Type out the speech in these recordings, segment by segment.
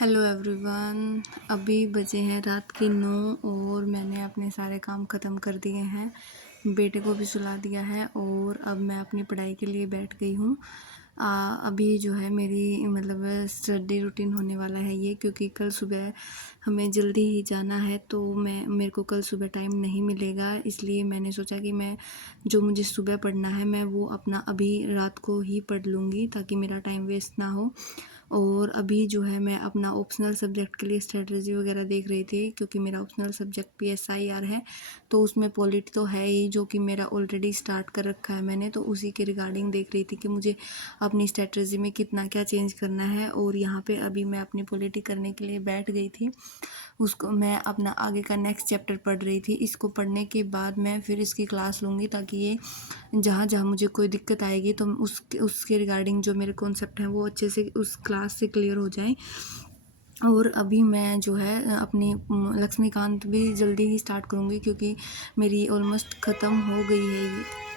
Hello everyone. अभी बजे हैं रात के 9 और मैंने अपने सारे काम ख़त्म कर दिए हैं। बेटे को भी सुला दिया है और अब मैं अपनी पढ़ाई के लिए बैठ गई हूँ। अभी जो है मेरी स्टडी रूटीन होने वाला है ये, क्योंकि कल सुबह हमें जल्दी ही जाना है, तो मेरे को कल सुबह टाइम नहीं मिलेगा। इसलिए मैंने सोचा कि मैं जो मुझे सुबह पढ़ना है मैं वो अपना अभी रात को ही पढ़ लूँगी, ताकि मेरा टाइम वेस्ट ना हो। और अभी जो है मैं अपना ऑप्शनल सब्जेक्ट के लिए स्ट्रेटजी वगैरह देख रही थी, क्योंकि मेरा ऑप्शनल सब्जेक्ट PSIR है, तो उसमें पॉलिटी तो है ही, जो कि मेरा ऑलरेडी स्टार्ट कर रखा है मैंने, तो उसी के रिगार्डिंग देख रही थी कि मुझे अपनी स्ट्रेटजी में कितना क्या चेंज करना है। और यहाँ पे अभी मैं अपनी पॉलिटी करने के लिए बैठ गई थी। उसको मैं अपना आगे का नेक्स्ट चैप्टर पढ़ रही थी। इसको पढ़ने के बाद मैं फिर इसकी क्लास लूँगी, ताकि ये जहाँ जहाँ मुझे कोई दिक्कत आएगी तो उसके रिगार्डिंग जो मेरे कॉन्सेप्ट हैं वो अच्छे से उस क्लास से क्लियर हो जाएं। और अभी मैं जो है अपनी लक्ष्मीकांत भी जल्दी ही स्टार्ट करूँगी, क्योंकि मेरी ऑलमोस्ट ख़त्म हो गई है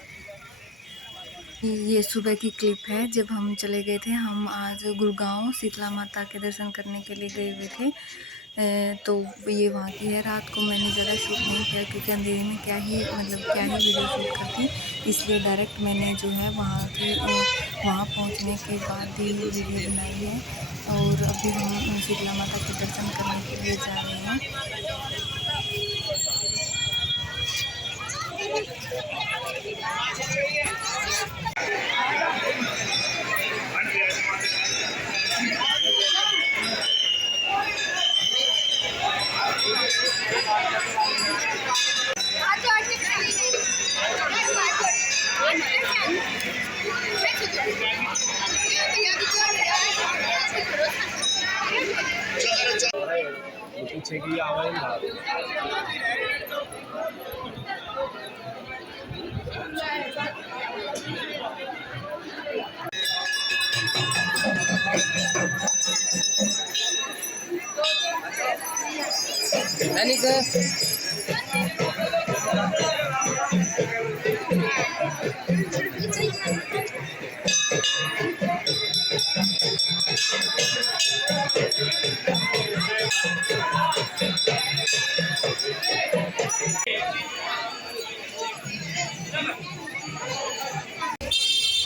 ये सुबह की क्लिप है जब हम चले गए थे। हम आज गुड़गांव शीतला माता के दर्शन करने के लिए गए हुए थे। तो ये वहाँ की है। रात को मैंने ज़्यादा शूट नहीं किया, क्योंकि अंधेरे में क्या ही वीडियो शूट करती, इसलिए डायरेक्ट मैंने जो है वहाँ पहुँचने के बाद ही वीडियो बनाई है। और अभी हम शीतला माता के दर्शन करने के लिए जा रहे हैं। पीछे की आवाज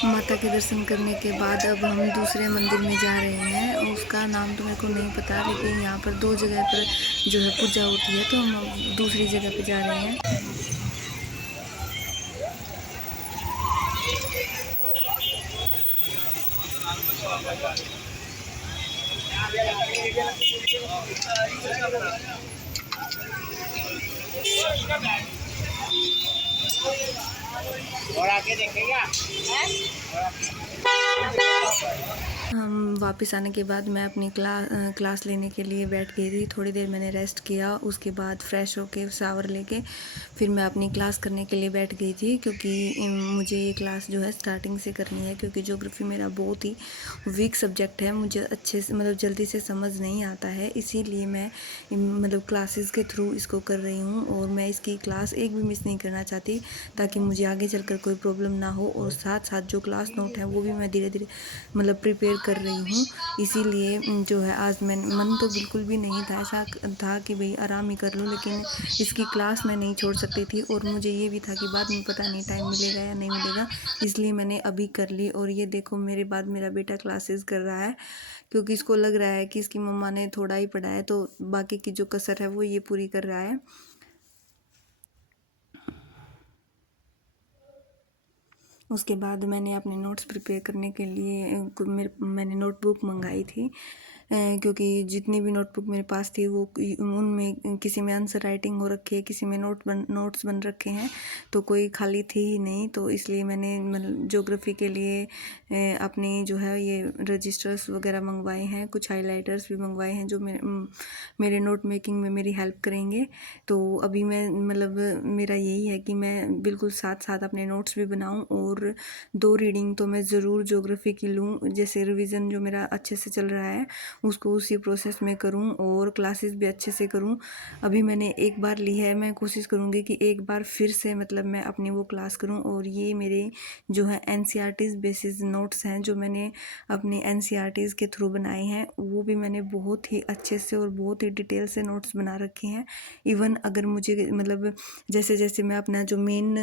माता के दर्शन करने के बाद अब हम दूसरे मंदिर में जा रहे हैं। उसका नाम तो मेरे को नहीं पता, लेकिन यहाँ पर 2 जगह पर जो है पूजा होती है, तो हम दूसरी जगह पे जा रहे हैं। और आगे देखेगा। हम वापस आने के बाद मैं अपनी क्लास लेने के लिए बैठ गई थी। थोड़ी देर मैंने रेस्ट किया, उसके बाद फ्रेश होके शावर लेके फिर मैं अपनी क्लास करने के लिए बैठ गई थी, क्योंकि मुझे ये क्लास जो है स्टार्टिंग से करनी है, क्योंकि ज्योग्राफी मेरा बहुत ही वीक सब्जेक्ट है। मुझे अच्छे से जल्दी से समझ नहीं आता है, इसीलिए मैं क्लासेस के थ्रू इसको कर रही हूँ। और मैं इसकी क्लास एक भी मिस नहीं करना चाहती, ताकि मुझे आगे चलकर कोई प्रॉब्लम ना हो। और साथ साथ जो क्लास नोट है वो भी मैं धीरे धीरे प्रिपेयर कर रही हूँ। इसीलिए जो है आज मैं मन तो बिल्कुल भी नहीं था, ऐसा था कि भाई आराम ही कर लूँ, लेकिन इसकी क्लास मैं नहीं छोड़ सकती थी। और मुझे ये भी था कि बाद में पता नहीं टाइम मिलेगा या नहीं मिलेगा, इसलिए मैंने अभी कर ली। और ये देखो मेरे बाद मेरा बेटा क्लासेस कर रहा है, क्योंकि इसको लग रहा है कि इसकी मम्मा ने थोड़ा ही पढ़ा है, तो बाकी की जो कसर है वो ये पूरी कर रहा है। उसके बाद मैंने अपने नोट्स प्रिपेयर करने के लिए मैंने नोटबुक मंगाई थी, क्योंकि जितनी भी नोटबुक मेरे पास थी वो उनमें किसी में आंसर राइटिंग हो रखी है, किसी में नोट्स बन रखे हैं, तो कोई खाली थी ही नहीं। तो इसलिए मैंने ज्योग्राफी के लिए अपनी जो है ये रजिस्टर्स वगैरह मंगवाए हैं, कुछ हाइलाइटर्स भी मंगवाए हैं, जो मेरे नोट मेकिंग में मेरी हेल्प करेंगे। तो अभी मैं मेरा यही है कि मैं बिल्कुल साथ साथ अपने नोट्स भी बनाऊं, और 2 रीडिंग तो मैं ज़रूर ज्योग्राफी की लूँ। जैसे रिवीजन जो मेरा अच्छे से चल रहा है उसको उसी प्रोसेस में करूँ और क्लासेस भी अच्छे से करूँ। अभी मैंने एक बार ली है, मैं कोशिश करूँगी कि एक बार फिर से मतलब मैं अपनी वो क्लास करूँ। और ये मेरे जो है एनसीईआरटीज़ बेसिस नोट्स हैं जो मैंने अपने एनसीईआरटीज़ के थ्रू बनाए हैं, वो भी मैंने बहुत ही अच्छे से और बहुत ही डिटेल से नोट्स बना रखे हैं। इवन अगर मुझे मतलब जैसे जैसे मैं अपना जो मेन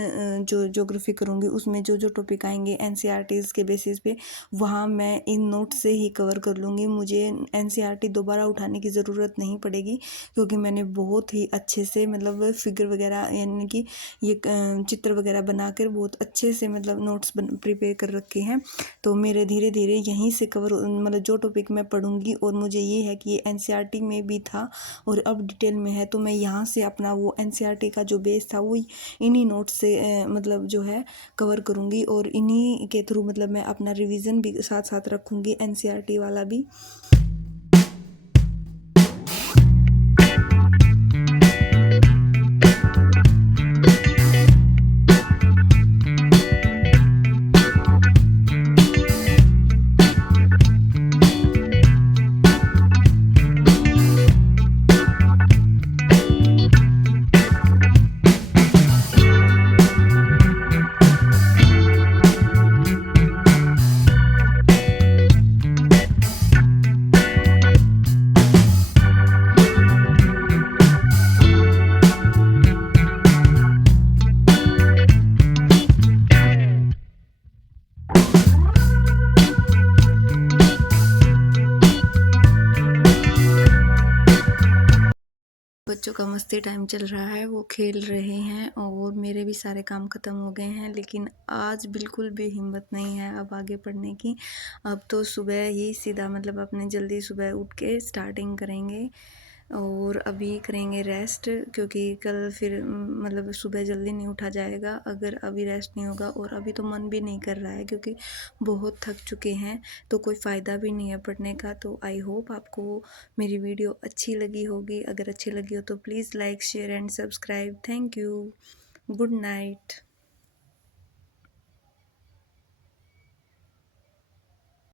जो ज्योग्राफी करूँगी उसमें जो जो टॉपिक आएंगे एनसीईआरटीज़ के बेसिस पे, वहाँ मैं इन नोट्स से ही कवर कर लूँगी। मुझे एनसीईआरटी दोबारा उठाने की ज़रूरत नहीं पड़ेगी, क्योंकि मैंने बहुत ही अच्छे से मतलब फिगर वगैरह यानी कि ये चित्र वगैरह बनाकर बहुत अच्छे से मतलब नोट्स प्रिपेयर कर रखे हैं। तो मेरे धीरे धीरे यहीं से कवर मतलब जो टॉपिक मैं पढ़ूंगी और मुझे ये है कि ये एनसीईआरटी में भी था और अब डिटेल में है, तो मैं यहाँ से अपना वो एनसीईआरटी का जो बेस था वो इन्हीं नोट्स से मतलब जो है कवर करूँगी और इन्हीं के थ्रू मतलब मैं अपना रिवीजन भी साथ साथ रखूँगी एनसीईआरटी वाला भी। बच्चों का मस्ती टाइम चल रहा है, वो खेल रहे हैं और मेरे भी सारे काम ख़त्म हो गए हैं, लेकिन आज बिल्कुल भी हिम्मत नहीं है अब आगे पढ़ने की। अब तो सुबह ही सीधा मतलब अपने जल्दी सुबह उठ के स्टार्टिंग करेंगे और अभी करेंगे रेस्ट, क्योंकि कल फिर मतलब सुबह जल्दी नहीं उठा जाएगा अगर अभी रेस्ट नहीं होगा। और अभी तो मन भी नहीं कर रहा है क्योंकि बहुत थक चुके हैं, तो कोई फ़ायदा भी नहीं है पढ़ने का। तो आई होप आपको मेरी वीडियो अच्छी लगी होगी। अगर अच्छी लगी हो तो please like share and subscribe. Thank you. Good night.